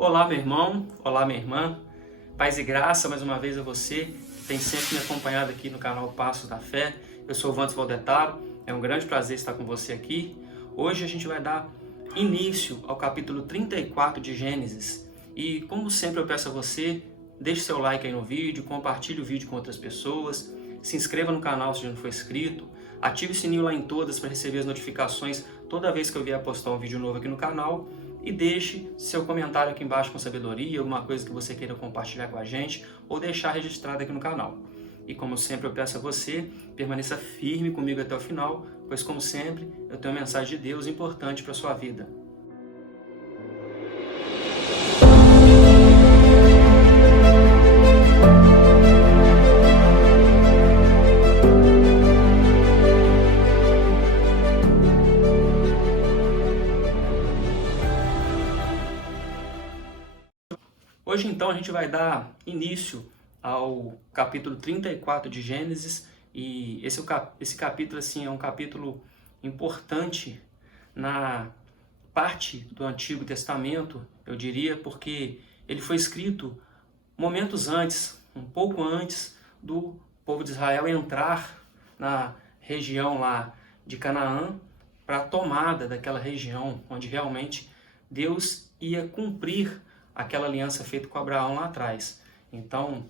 Olá, meu irmão, olá, minha irmã, paz e graça mais uma vez a você, que tem sempre me acompanhado aqui no canal Passos da Fé. Eu sou o Vantos Valdetaro, é um grande prazer estar com você aqui. Hoje a gente vai dar início ao capítulo 34 de Gênesis e, como sempre, eu peço a você, deixe seu like aí no vídeo, compartilhe o vídeo com outras pessoas, se inscreva no canal se já não for inscrito, ative o sininho lá em todas para receber as notificações toda vez que eu vier postar um vídeo novo aqui no canal. E deixe seu comentário aqui embaixo com sabedoria, alguma coisa que você queira compartilhar com a gente ou deixar registrado aqui no canal. E como sempre eu peço a você, permaneça firme comigo até o final, pois como sempre eu tenho uma mensagem de Deus importante para a sua vida. Hoje então a gente vai dar início ao capítulo 34 de Gênesis e esse capítulo assim, é um capítulo importante na parte do Antigo Testamento, eu diria, porque ele foi escrito momentos antes, um pouco antes do povo de Israel entrar na região lá de Canaã para a tomada daquela região onde realmente Deus ia cumprir aquela aliança feita com Abraão lá atrás. Então,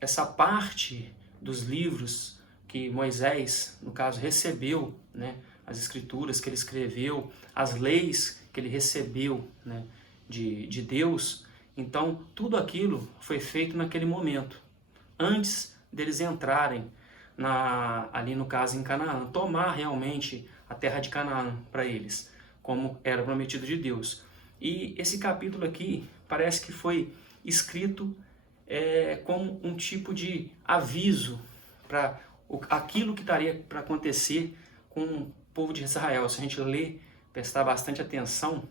essa parte dos livros que Moisés, no caso, recebeu, né, as escrituras que ele escreveu, as leis que ele recebeu, né, de Deus, então tudo aquilo foi feito naquele momento, antes deles entrarem ali no caso em Canaã, tomar realmente a terra de Canaã para eles, como era prometido de Deus. E esse capítulo aqui parece que foi escrito como um tipo de aviso para aquilo que estaria para acontecer com o povo de Israel. Se a gente ler, prestar bastante atenção,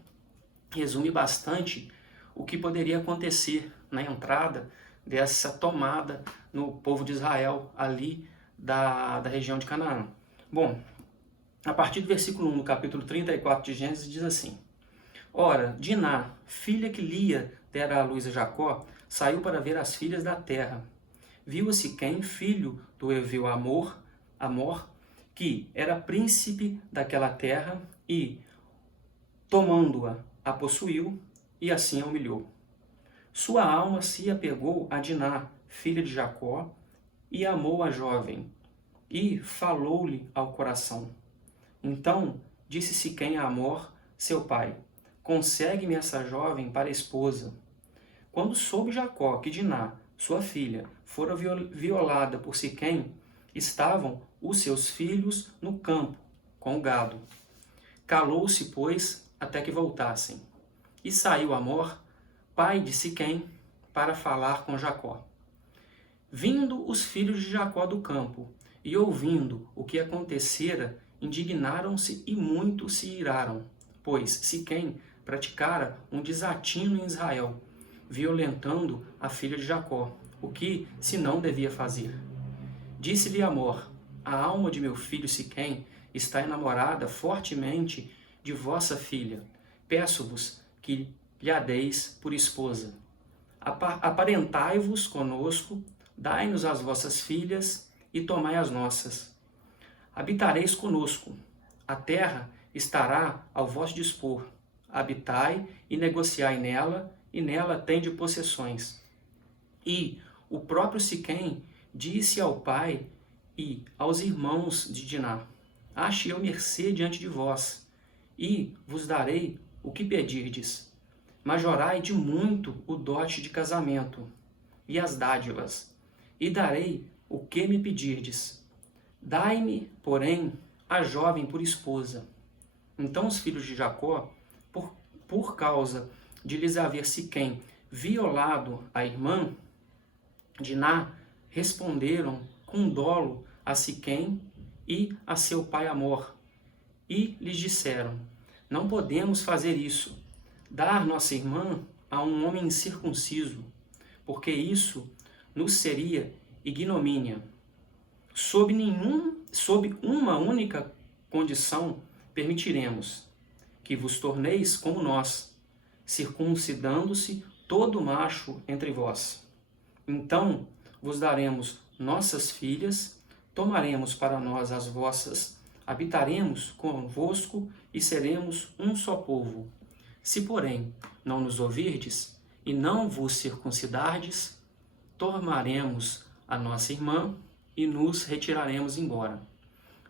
resume bastante o que poderia acontecer na entrada dessa tomada no povo de Israel ali da região de Canaã. Bom, a partir do versículo 1 do capítulo 34 de Gênesis diz assim: Ora, Diná, filha que Lia dera à luz a Jacó, saiu para ver as filhas da terra. Viu a Siquém, filho do heveu Amor, que era príncipe daquela terra, e, tomando-a, a possuiu, e assim a humilhou. Sua alma se apegou a Diná, filha de Jacó, e amou a jovem, e falou-lhe ao coração. Então disse Siquém a Amor, seu pai: Consegue-me essa jovem para esposa. Quando soube Jacó que Diná, sua filha, fora violada por Siquém, estavam os seus filhos no campo, com o gado. Calou-se, pois, até que voltassem. E saiu Amor, pai de Siquém, para falar com Jacó. Vindo os filhos de Jacó do campo, e ouvindo o que acontecera, indignaram-se e muito se iraram, pois Siquém praticara um desatino em Israel, violentando a filha de Jacó, o que se não devia fazer. Disse-lhe Amor: A alma de meu filho Siquém está enamorada fortemente de vossa filha. Peço-vos que lhe a deis por esposa. Aparentai-vos conosco, dai-nos as vossas filhas e tomai as nossas. Habitareis conosco, a terra estará ao vosso dispor. Habitai e negociai nela, e nela tende possessões. E o próprio Siquém disse ao pai e aos irmãos de Diná: Ache eu mercê diante de vós, e vos darei o que pedirdes. Majorai de muito o dote de casamento, e as dádivas, e darei o que me pedirdes. Dai-me, porém, a jovem por esposa. Então os filhos de Jacó, por causa de lhes haver Siquém violado a irmã, Diná, responderam com dolo a Siquém e a seu pai Amor, e lhes disseram: Não podemos fazer isso, dar nossa irmã a um homem incircunciso, porque isso nos seria ignomínia. Sob uma única condição permitiremos: que vos torneis como nós, circuncidando-se todo macho entre vós. Então vos daremos nossas filhas, tomaremos para nós as vossas, habitaremos convosco e seremos um só povo. Se, porém, não nos ouvirdes e não vos circuncidardes, tomaremos a nossa irmã e nos retiraremos embora.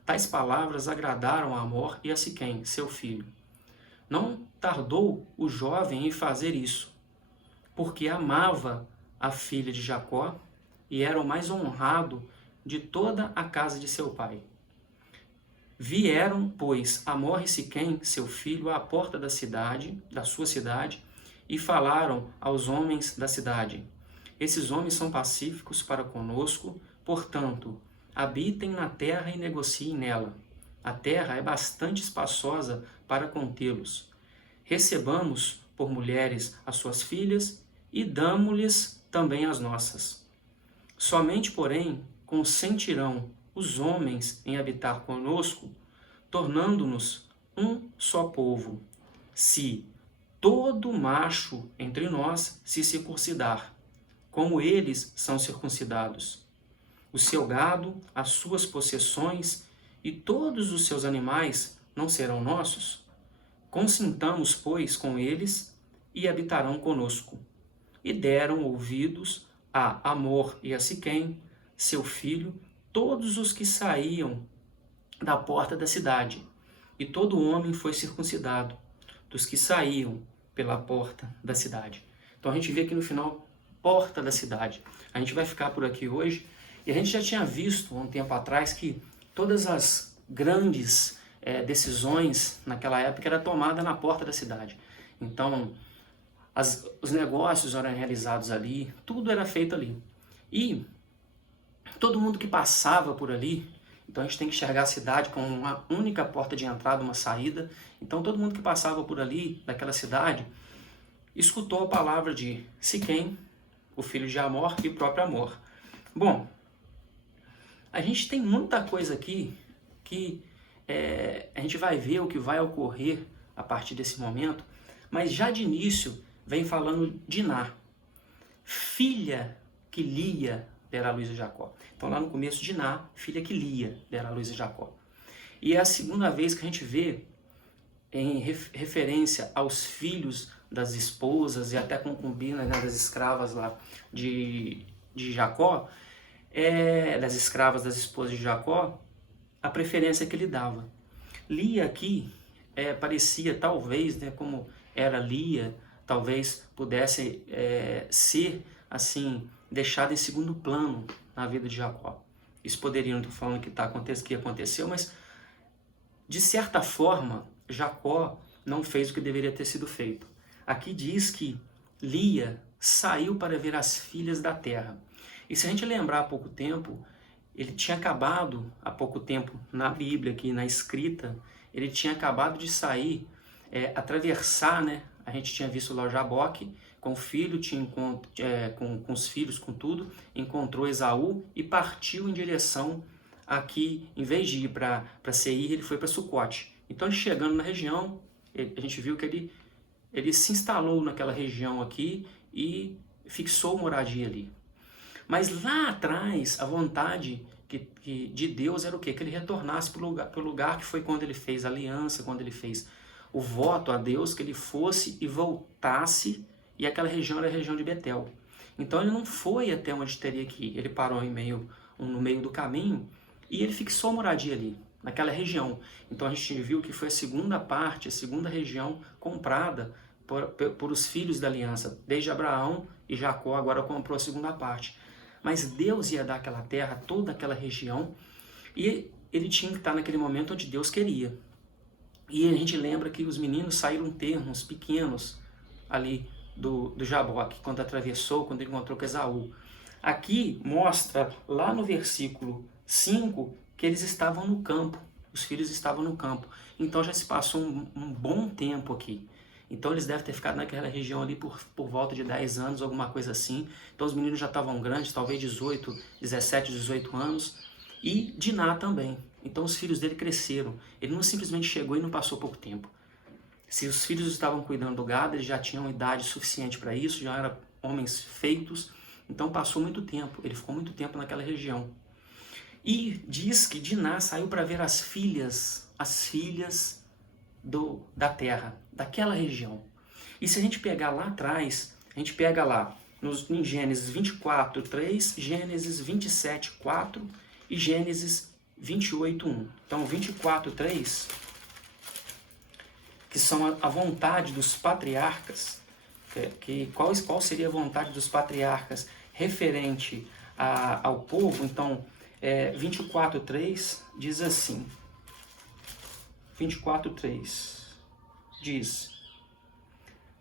Tais palavras agradaram a Amor e a Siquém, seu filho. Não tardou o jovem em fazer isso, porque amava a filha de Jacó e era o mais honrado de toda a casa de seu pai. Vieram, pois, Amor e Siquém, seu filho, à porta da sua cidade, e falaram aos homens da cidade: esses homens são pacíficos para conosco, portanto, habitem na terra e negociem nela. A terra é bastante espaçosa para contê-los. Recebamos por mulheres as suas filhas e damo-lhes também as nossas. Somente, porém, consentirão os homens em habitar conosco, tornando-nos um só povo, se todo macho entre nós se circuncidar, como eles são circuncidados. O seu gado, as suas possessões e todos os seus animais não serão nossos? Consintamos, pois, com eles e habitarão conosco. E deram ouvidos a Amor e a Siquém, seu filho, todos os que saíam da porta da cidade. E todo homem foi circuncidado, dos que saíam pela porta da cidade. Então a gente vê aqui no final, porta da cidade. A gente vai ficar por aqui hoje. E a gente já tinha visto um tempo atrás que todas as grandes decisões naquela época eram tomadas na porta da cidade. Então, os negócios eram realizados ali, tudo era feito ali. E todo mundo que passava por ali, então a gente tem que enxergar a cidade como uma única porta de entrada, uma saída. Então todo mundo que passava por ali, daquela cidade, escutou a palavra de Siquém, o filho de Amor e o próprio Amor. Bom, a gente tem muita coisa aqui que a gente vai ver o que vai ocorrer a partir desse momento, mas já de início vem falando de Diná, filha que Lia dera a luz a Jacó. Então lá no começo, Diná, filha que Lia dera a luz a Jacó. E é a segunda vez que a gente vê em referência aos filhos das esposas e até concubinas, né, das escravas lá de Jacó, das escravas das esposas de Jacó, a preferência que ele dava. Lia aqui parecia talvez, né, como era Lia, talvez pudesse ser assim deixada em segundo plano na vida de Jacó. Isso poderia, não estou falando que aconteceu, mas de certa forma Jacó não fez o que deveria ter sido feito. Aqui diz que Lia saiu para ver as filhas da terra. E se a gente lembrar há pouco tempo, ele tinha acabado, há pouco tempo, na Bíblia, aqui na escrita, ele tinha acabado de sair, atravessar, né? A gente tinha visto lá o Jaboque, com o filho, com os filhos, com tudo, encontrou Esaú e partiu em direção aqui, em vez de ir para Seir, ele foi para Sucote. Então, ele chegando na região, a gente viu que ele se instalou naquela região aqui e fixou moradia ali. Mas lá atrás, a vontade de Deus era o quê? Que ele retornasse para o lugar que foi quando ele fez a aliança, quando ele fez o voto a Deus, que ele fosse e voltasse, e aquela região era a região de Betel. Então ele não foi até onde teria que ir, ele parou no meio do caminho e ele fixou moradia ali, naquela região. Então a gente viu que foi a segunda região comprada por os filhos da aliança, desde Abraão e Jacó agora comprou a segunda parte. Mas Deus ia dar aquela terra, toda aquela região, e ele tinha que estar naquele momento onde Deus queria. E a gente lembra que os meninos saíram termos pequenos ali do Jaboque, quando atravessou, quando encontrou com Esaú. Aqui mostra, lá no versículo 5, que eles estavam no campo, os filhos estavam no campo. Então já se passou um bom tempo aqui. Então eles devem ter ficado naquela região ali por volta de 10 anos, alguma coisa assim. Então os meninos já estavam grandes, talvez 17, 18 anos. E Diná também. Então os filhos dele cresceram. Ele não simplesmente chegou e não passou pouco tempo. Se os filhos estavam cuidando do gado, eles já tinham idade suficiente para isso, já eram homens feitos. Então passou muito tempo, ele ficou muito tempo naquela região. E diz que Diná saiu para ver as filhas da terra, daquela região. E se a gente pegar lá atrás, a gente pega lá em Gênesis 24, 3, Gênesis 27, 4 e Gênesis 28, 1. Então 24, 3, que são a vontade dos patriarcas, qual seria a vontade dos patriarcas referente ao povo. Então 24, 3 diz assim, 24, 3 diz: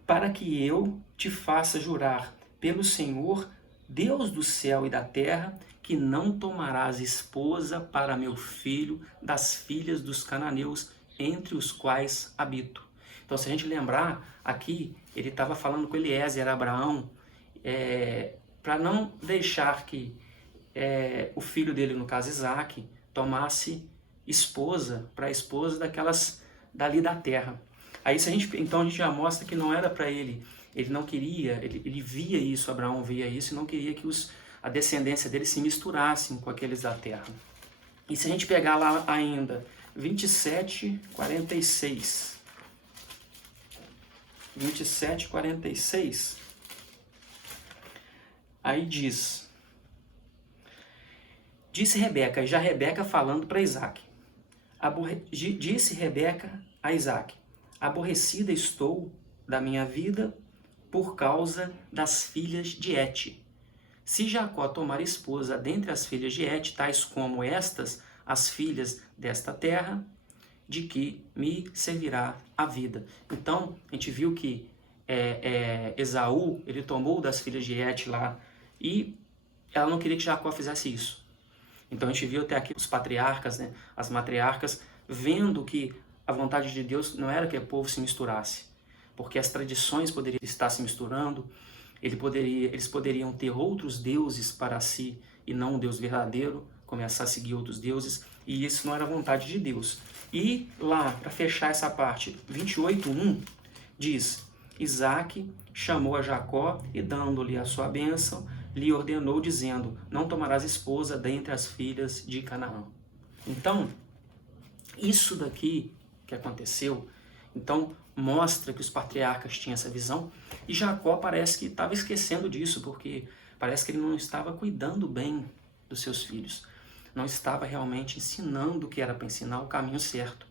para que eu te faça jurar pelo Senhor, Deus do céu e da terra, que não tomarás esposa para meu filho das filhas dos cananeus, entre os quais habito. Então, se a gente lembrar, aqui ele estava falando com Eliezer, Abraão, para não deixar que o filho dele, no caso Isaac, tomasse esposa para a esposa daquelas dali da terra. Aí então a gente já mostra que não era para ele não queria, ele via isso, Abraão via isso e não queria que a descendência dele se misturassem com aqueles da terra. E se a gente pegar lá ainda 27, 46, 27, 46, aí disse Rebeca, já Rebeca falando para Isaac, disse Rebeca a Isaac: aborrecida estou da minha vida por causa das filhas de Et. Se Jacó tomar esposa dentre as filhas de Et, tais como estas, as filhas desta terra, de que me servirá a vida. Então, a gente viu que Esaú, ele tomou das filhas de Et lá, e ela não queria que Jacó fizesse isso. Então a gente viu até aqui os patriarcas, né, as matriarcas, vendo que a vontade de Deus não era que o povo se misturasse, porque as tradições poderiam estar se misturando, eles poderiam ter outros deuses para si e não um Deus verdadeiro, começar a seguir outros deuses, e isso não era a vontade de Deus. E lá, para fechar essa parte, 28:1 diz: Isaac chamou a Jacó e, dando-lhe a sua bênção, lhe ordenou, dizendo: não tomarás esposa dentre as filhas de Canaã. Então, isso daqui que aconteceu, então mostra que os patriarcas tinham essa visão, e Jacó parece que estava esquecendo disso, porque parece que ele não estava cuidando bem dos seus filhos, não estava realmente ensinando o que era para ensinar, o caminho certo.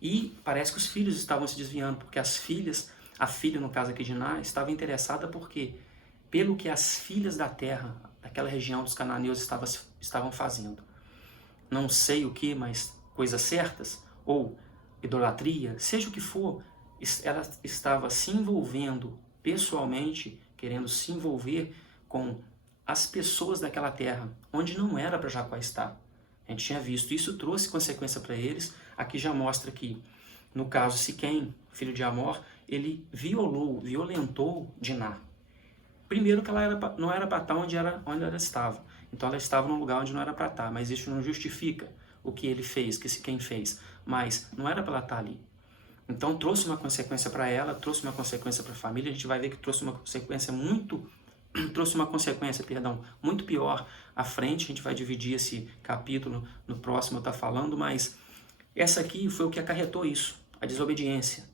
E parece que os filhos estavam se desviando, porque a filha, no caso aqui de Diná, estava interessada porque pelo que as filhas da terra, daquela região dos cananeus estavam fazendo. Não sei o que, mas coisas certas, ou idolatria, seja o que for, ela estava se envolvendo pessoalmente, querendo se envolver com as pessoas daquela terra, onde não era para Jacó estar. A gente tinha visto, isso trouxe consequência para eles. Aqui já mostra que, no caso Siquém, filho de Amor, ele violentou Diná. Primeiro que ela não era para estar onde ela estava. Então ela estava num lugar onde não era para estar, mas isso não justifica o que ele fez, que Siquém fez. Mas não era para ela estar ali. Então trouxe uma consequência para ela, trouxe uma consequência para a família. A gente vai ver que trouxe uma consequência muito pior à frente. A gente vai dividir esse capítulo no próximo, eu estou falando, mas essa aqui foi o que acarretou isso, a desobediência,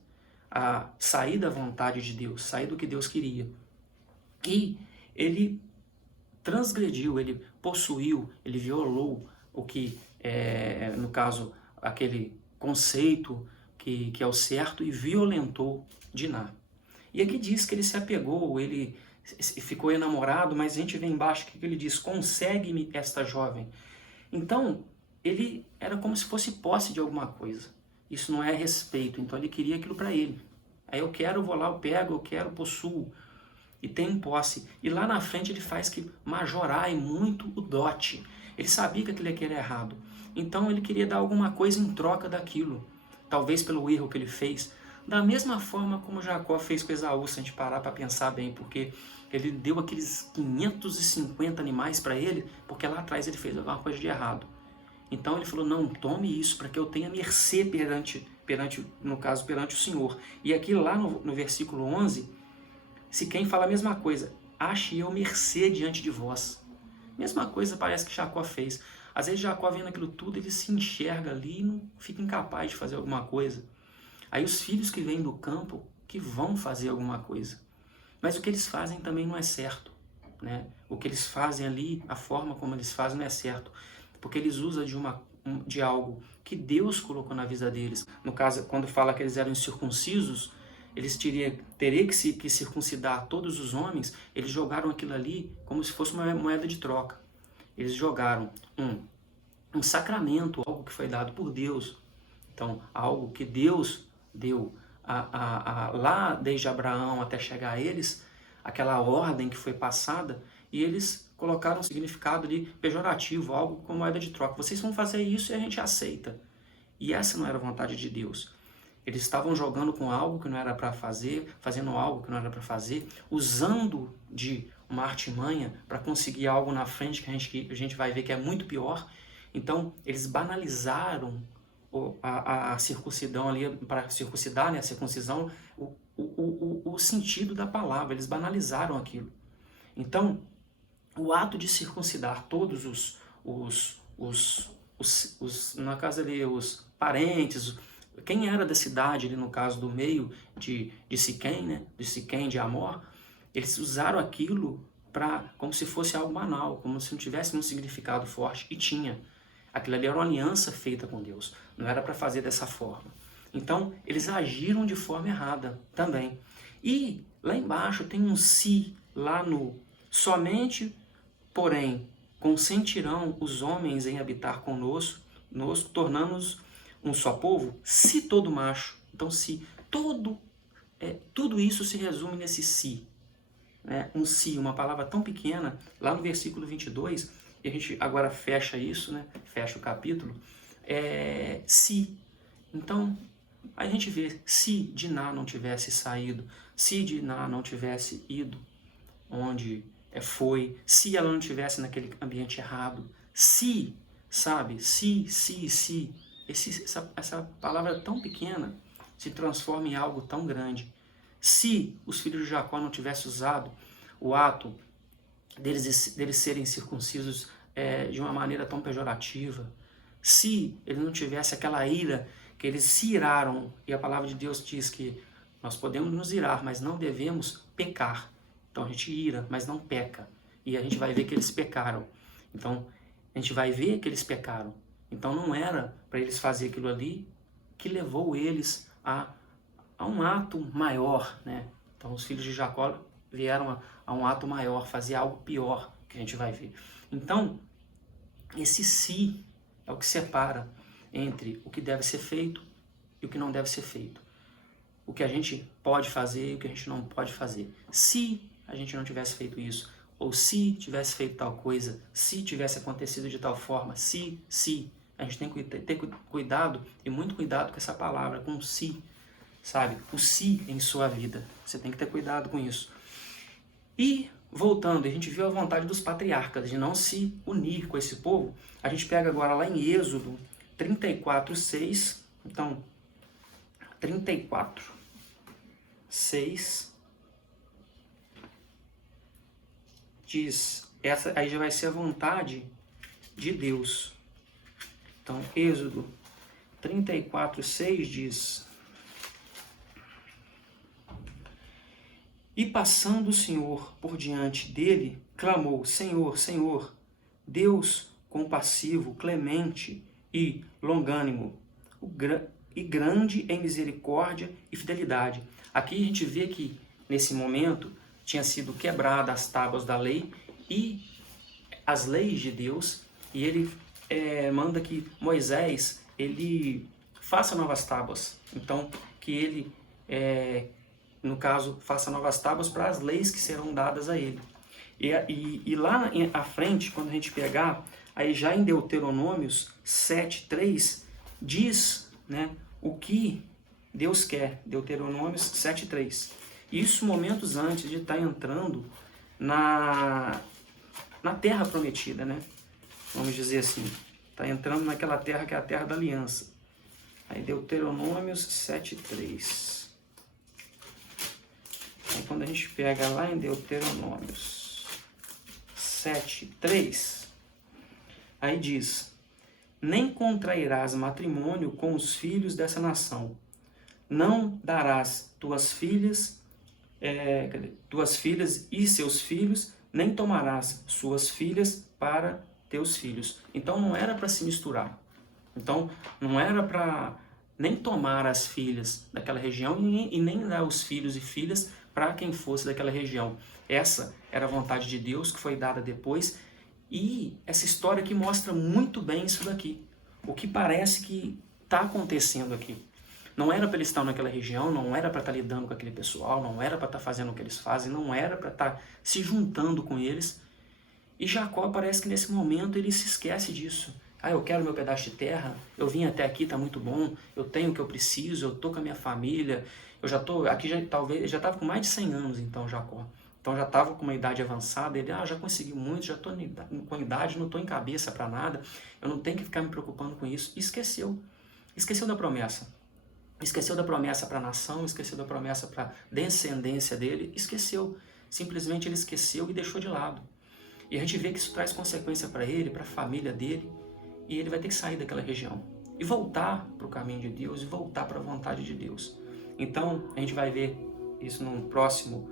a sair da vontade de Deus, sair do que Deus queria. E ele transgrediu, ele possuiu, ele violou o que, no caso, aquele conceito que é o certo, e violentou Diná. E aqui diz que ele se apegou, ele ficou enamorado, mas a gente vê embaixo que ele diz: consegue-me esta jovem. Então, ele era como se fosse posse de alguma coisa. Isso não é respeito, então ele queria aquilo para ele. Aí eu quero, eu vou lá, eu pego, eu quero, possuo. E tem posse. E lá na frente ele faz que majorar muito o dote. Ele sabia que aquilo era errado. Então ele queria dar alguma coisa em troca daquilo. Talvez pelo erro que ele fez. Da mesma forma como Jacó fez com Esaú, se a gente parar para pensar bem. Porque ele deu aqueles 550 animais para ele, porque lá atrás ele fez alguma coisa de errado. Então ele falou: não, tome isso para que eu tenha mercê perante no caso, perante o Senhor. E aqui lá no versículo 11, Siquém fala a mesma coisa, ache eu mercê diante de vós. Mesma coisa parece que Jacó fez. Às vezes Jacó vendo aquilo tudo, ele se enxerga ali e não fica incapaz de fazer alguma coisa. Aí os filhos que vêm do campo, que vão fazer alguma coisa. Mas o que eles fazem também não é certo, né? O que eles fazem ali, a forma como eles fazem não é certo. Porque eles usam de algo que Deus colocou na vida deles. No caso, quando fala que eles eram incircuncisos, eles teriam que circuncidar todos os homens, eles jogaram aquilo ali como se fosse uma moeda de troca. Eles jogaram um sacramento, algo que foi dado por Deus. Então, algo que Deus deu lá desde Abraão até chegar a eles, aquela ordem que foi passada, e eles colocaram um significado ali pejorativo, algo como moeda de troca. Vocês vão fazer isso e a gente aceita. E essa não era a vontade de Deus. Eles estavam jogando com algo que não era para fazer, fazendo algo que não era para fazer, usando de uma artimanha para conseguir algo na frente que a gente vai ver que é muito pior. Então, eles banalizaram a circuncisão ali, para circuncidar, né, a circuncisão, o sentido da palavra, eles banalizaram aquilo. Então, o ato de circuncidar todos na casa ali, os parentes, quem era da cidade ali, no caso do meio de Siquém, né, de Siquém, de Amor, eles usaram aquilo como se fosse algo banal, como se não tivesse um significado forte, e tinha. Aquilo ali era uma aliança feita com Deus, não era para fazer dessa forma. Então, eles agiram de forma errada também. E lá embaixo tem um se, lá no somente, porém, consentirão os homens em habitar conosco, tornando-nos um só povo, se todo macho. Então, se tudo isso se resume nesse se. Né? Um se, uma palavra tão pequena, lá no versículo 22, e a gente agora fecha isso, né? Fecha o capítulo, se. Então, a gente vê, se Diná não tivesse saído, se Diná não esse ela não tivesse naquele ambiente errado, se, sabe, se, essa palavra tão pequena se transforma em algo tão grande. Se os filhos de Jacó não tivessem usado o ato deles serem circuncisos de uma maneira tão pejorativa, se ele não tivesse aquela ira, que eles se iraram, e a palavra de Deus diz que nós podemos nos irar, mas não devemos pecar. Então a gente ira, mas não peca. E a gente vai ver que eles pecaram. Então a gente vai ver que eles pecaram. Então não era para eles fazer aquilo ali que levou eles a um ato maior, né? Então os filhos de Jacó vieram a um ato maior, fazer algo pior, que a gente vai ver. Então, esse se é o que separa entre o que deve ser feito e o que não deve ser feito. O que a gente pode fazer e o que a gente não pode fazer. Se a gente não tivesse feito isso, ou se tivesse feito tal coisa, se tivesse acontecido de tal forma, se, a gente tem que ter cuidado, e muito cuidado com essa palavra, com o se, sabe? O se em sua vida. Você tem que ter cuidado com isso. E, voltando, a gente viu a vontade dos patriarcas de não se unir com esse povo. A gente pega agora lá em Êxodo 34:6. Então, 34:6 diz, essa aí já vai ser a vontade de Deus. Então, Êxodo 34:6 diz: E passando o Senhor por diante dele, clamou: Senhor, Senhor, Deus compassivo, clemente e longânimo, e grande em misericórdia e fidelidade. Aqui a gente vê que, nesse momento, tinha sido quebrada as tábuas da lei e as leis de Deus, e ele manda que Moisés ele faça novas tábuas. Então, que ele, no caso, faça novas tábuas para as leis que serão dadas a ele. E lá à frente, quando a gente pegar, aí já em Deuteronômios 7:3, diz, né, o que Deus quer. Deuteronômios 7:3. Isso momentos antes de estar entrando na terra prometida, né? Vamos dizer assim. Está entrando naquela terra que é a terra da aliança. Aí Deuteronômios 7:3. Então, quando a gente pega lá em Deuteronômios 7:3, aí diz: nem contrairás matrimônio com os filhos dessa nação, não darás tuas filhas e seus filhos, nem tomarás suas filhas para teus filhos. Então não era para se misturar. Então não era para nem tomar as filhas daquela região e nem dar os filhos e filhas para quem fosse daquela região. Essa era a vontade de Deus que foi dada depois, e essa história aqui mostra muito bem isso daqui. O que parece que está acontecendo aqui. Não era para eles estar naquela região, não era para estar lidando com aquele pessoal, não era para estar fazendo o que eles fazem, não era para estar se juntando com eles. E Jacó parece que nesse momento ele se esquece disso. Ah, eu quero meu pedaço de terra, eu vim até aqui, tá muito bom, eu tenho o que eu preciso, eu tô com a minha família, eu já tô aqui, talvez já estava com mais de 100 anos então Jacó. Então já estava com uma idade avançada, ele já consegui muito, já estou com idade, não estou em cabeça para nada, eu não tenho que ficar me preocupando com isso. E esqueceu da promessa. Esqueceu da promessa para a nação, esqueceu da promessa para a descendência dele, esqueceu. Simplesmente ele esqueceu e deixou de lado. E a gente vê que isso traz consequência para ele, para a família dele, e ele vai ter que sair daquela região e voltar para o caminho de Deus e voltar para a vontade de Deus. Então a gente vai ver isso no próximo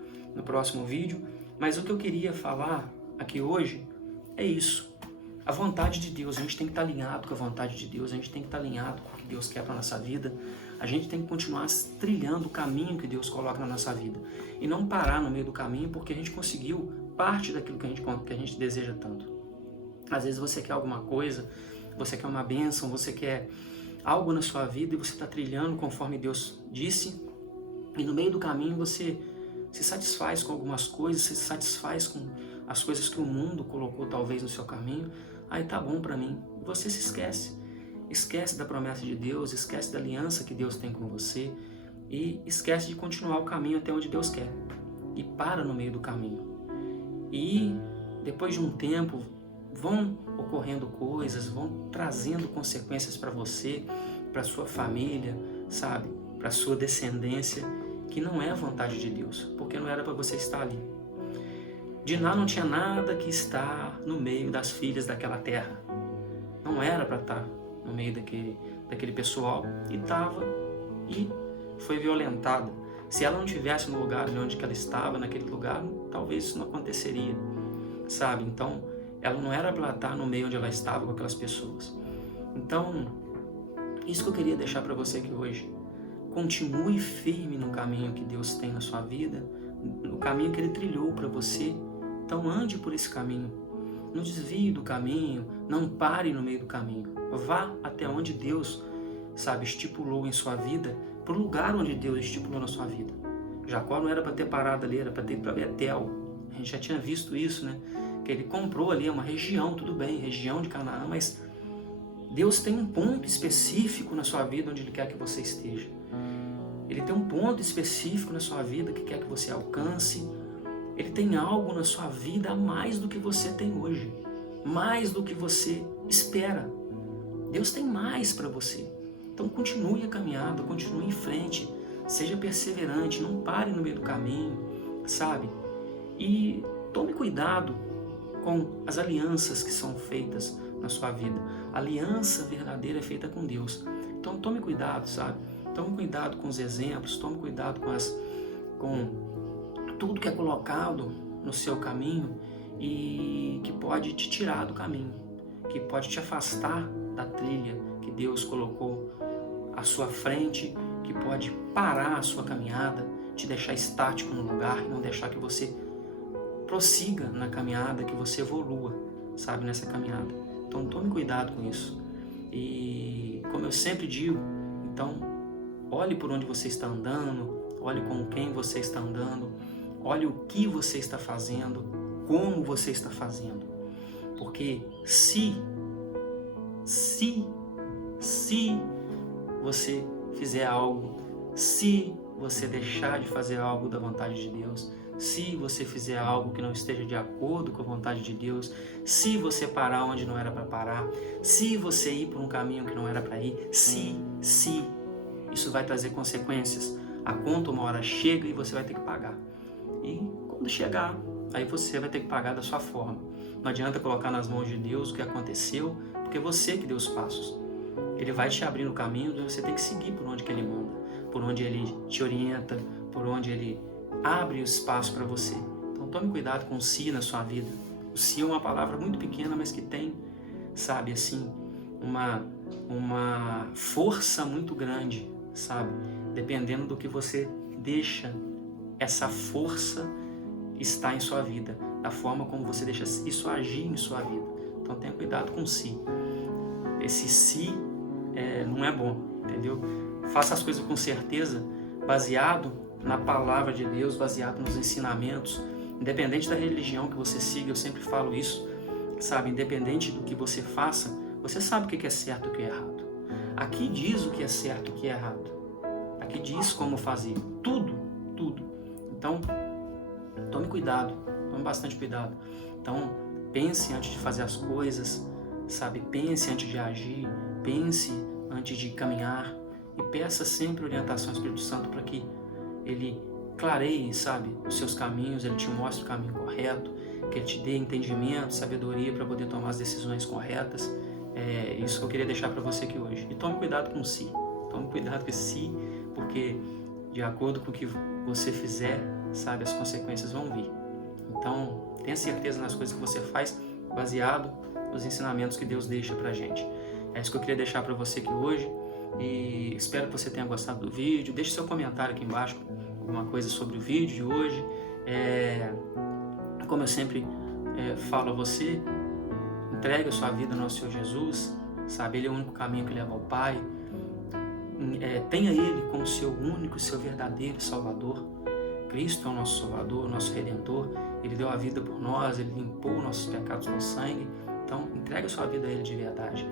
vídeo, mas o que eu queria falar aqui hoje é isso. A vontade de Deus, a gente tem que estar alinhado com a vontade de Deus, a gente tem que estar alinhado com o que Deus quer para a nossa vida, a gente tem que continuar trilhando o caminho que Deus coloca na nossa vida e não parar no meio do caminho porque a gente conseguiu parte daquilo que a gente deseja tanto. Às vezes você quer alguma coisa, você quer uma bênção, você quer algo na sua vida e você está trilhando conforme Deus disse, e no meio do caminho você se satisfaz com algumas coisas, se satisfaz com as coisas que o mundo colocou talvez no seu caminho. Aí tá bom para mim. Você se esquece da promessa de Deus, esquece da aliança que Deus tem com você e esquece de continuar o caminho até onde Deus quer e para no meio do caminho. E depois de um tempo vão ocorrendo coisas, vão trazendo consequências para você, para sua família, sabe, para sua descendência, que não é a vontade de Deus, porque não era para você estar ali. Diná não tinha nada que estar no meio das filhas daquela terra. Não era para estar no meio daquele pessoal, e estava, e foi violentada. Se ela não estivesse no lugar onde ela estava, naquele lugar, talvez isso não aconteceria, sabe? Então, ela não era para estar no meio onde ela estava com aquelas pessoas. Então, isso que eu queria deixar para você aqui hoje. Continue firme no caminho que Deus tem na sua vida, no caminho que Ele trilhou para você. Então ande por esse caminho. Não desvie do caminho, não pare no meio do caminho. Vá até onde Deus, sabe, estipulou em sua vida, para o lugar onde Deus estipulou na sua vida. Jacó não era para ter parado ali, era para ter ido para Betel. A gente já tinha visto isso, né? Que ele comprou ali uma região, tudo bem, região de Canaã, mas Deus tem um ponto específico na sua vida onde Ele quer que você esteja. Ele tem um ponto específico na sua vida que quer que você alcance. Ele tem algo na sua vida a mais do que você tem hoje, mais do que você espera. Deus tem mais para você. Então continue a caminhada, continue em frente, seja perseverante, não pare no meio do caminho, sabe? E tome cuidado com as alianças que são feitas na sua vida. A aliança verdadeira é feita com Deus. Então tome cuidado, sabe? Tome cuidado com os exemplos, tome cuidado com tudo que é colocado no seu caminho e que pode te tirar do caminho, que pode te afastar da trilha que Deus colocou à sua frente, que pode parar a sua caminhada, te deixar estático no lugar e não deixar que você prossiga na caminhada, que você evolua, sabe, nessa caminhada. Então tome cuidado com isso. E como eu sempre digo, então olhe por onde você está andando, olhe com quem você está andando, olhe o que você está fazendo, como você está fazendo. Porque se você fizer algo, se você deixar de fazer algo da vontade de Deus, se você fizer algo que não esteja de acordo com a vontade de Deus, se você parar onde não era para parar, se você ir por um caminho que não era para ir, isso vai trazer consequências. A conta uma hora chega e você vai ter que pagar. E quando chegar, aí você vai ter que pagar da sua forma. Não adianta colocar nas mãos de Deus o que aconteceu, porque é você que deu os passos. Ele vai te abrir no caminho e você tem que seguir por onde que Ele manda, por onde Ele te orienta, por onde Ele abre o espaço para você. Então tome cuidado com o se na sua vida. O se é uma palavra muito pequena, mas que tem, sabe, assim, uma força muito grande, sabe? Dependendo do que você deixa essa força estar em sua vida, da forma como você deixa isso agir em sua vida. Então tenha cuidado com o se. Esse se não é bom, entendeu? Faça as coisas com certeza, baseado na palavra de Deus, baseado nos ensinamentos, independente da religião que você siga, eu sempre falo isso, sabe? Independente do que você faça, você sabe o que é certo e o que é errado. Aqui diz o que é certo e o que é errado. Aqui diz como fazer. Tudo. Então, tome cuidado, tome bastante cuidado. Então, pense antes de fazer as coisas, sabe? Pense antes de agir, pense antes de caminhar e peça sempre orientação ao Espírito Santo para que Ele clareie, sabe, os seus caminhos, Ele te mostre o caminho correto, que Ele te dê entendimento, sabedoria para poder tomar as decisões corretas. É isso que eu queria deixar para você aqui hoje. E tome cuidado com o si. Tome cuidado com esse si, porque de acordo com o que você fizer, sabe, as consequências vão vir. Então, tenha certeza nas coisas que você faz, baseado nos ensinamentos que Deus deixa pra gente. É isso que eu queria deixar para você aqui hoje. E espero que você tenha gostado do vídeo. Deixe seu comentário aqui embaixo, alguma coisa sobre o vídeo de hoje. Como eu sempre falo a você, entregue a sua vida ao nosso Senhor Jesus, sabe? Ele é o único caminho que leva ao Pai. Tenha Ele como seu único, seu verdadeiro Salvador. Cristo é o nosso Salvador, o nosso Redentor. Ele deu a vida por nós, Ele limpou nossos pecados com sangue. Então, entregue a sua vida a Ele de verdade.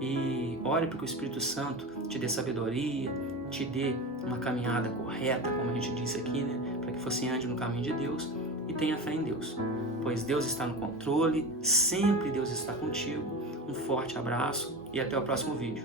E ore para que o Espírito Santo te dê sabedoria, te dê uma caminhada correta, como a gente disse aqui, né? Para que você ande no caminho de Deus e tenha fé em Deus. Pois Deus está no controle, sempre Deus está contigo. Um forte abraço e até o próximo vídeo.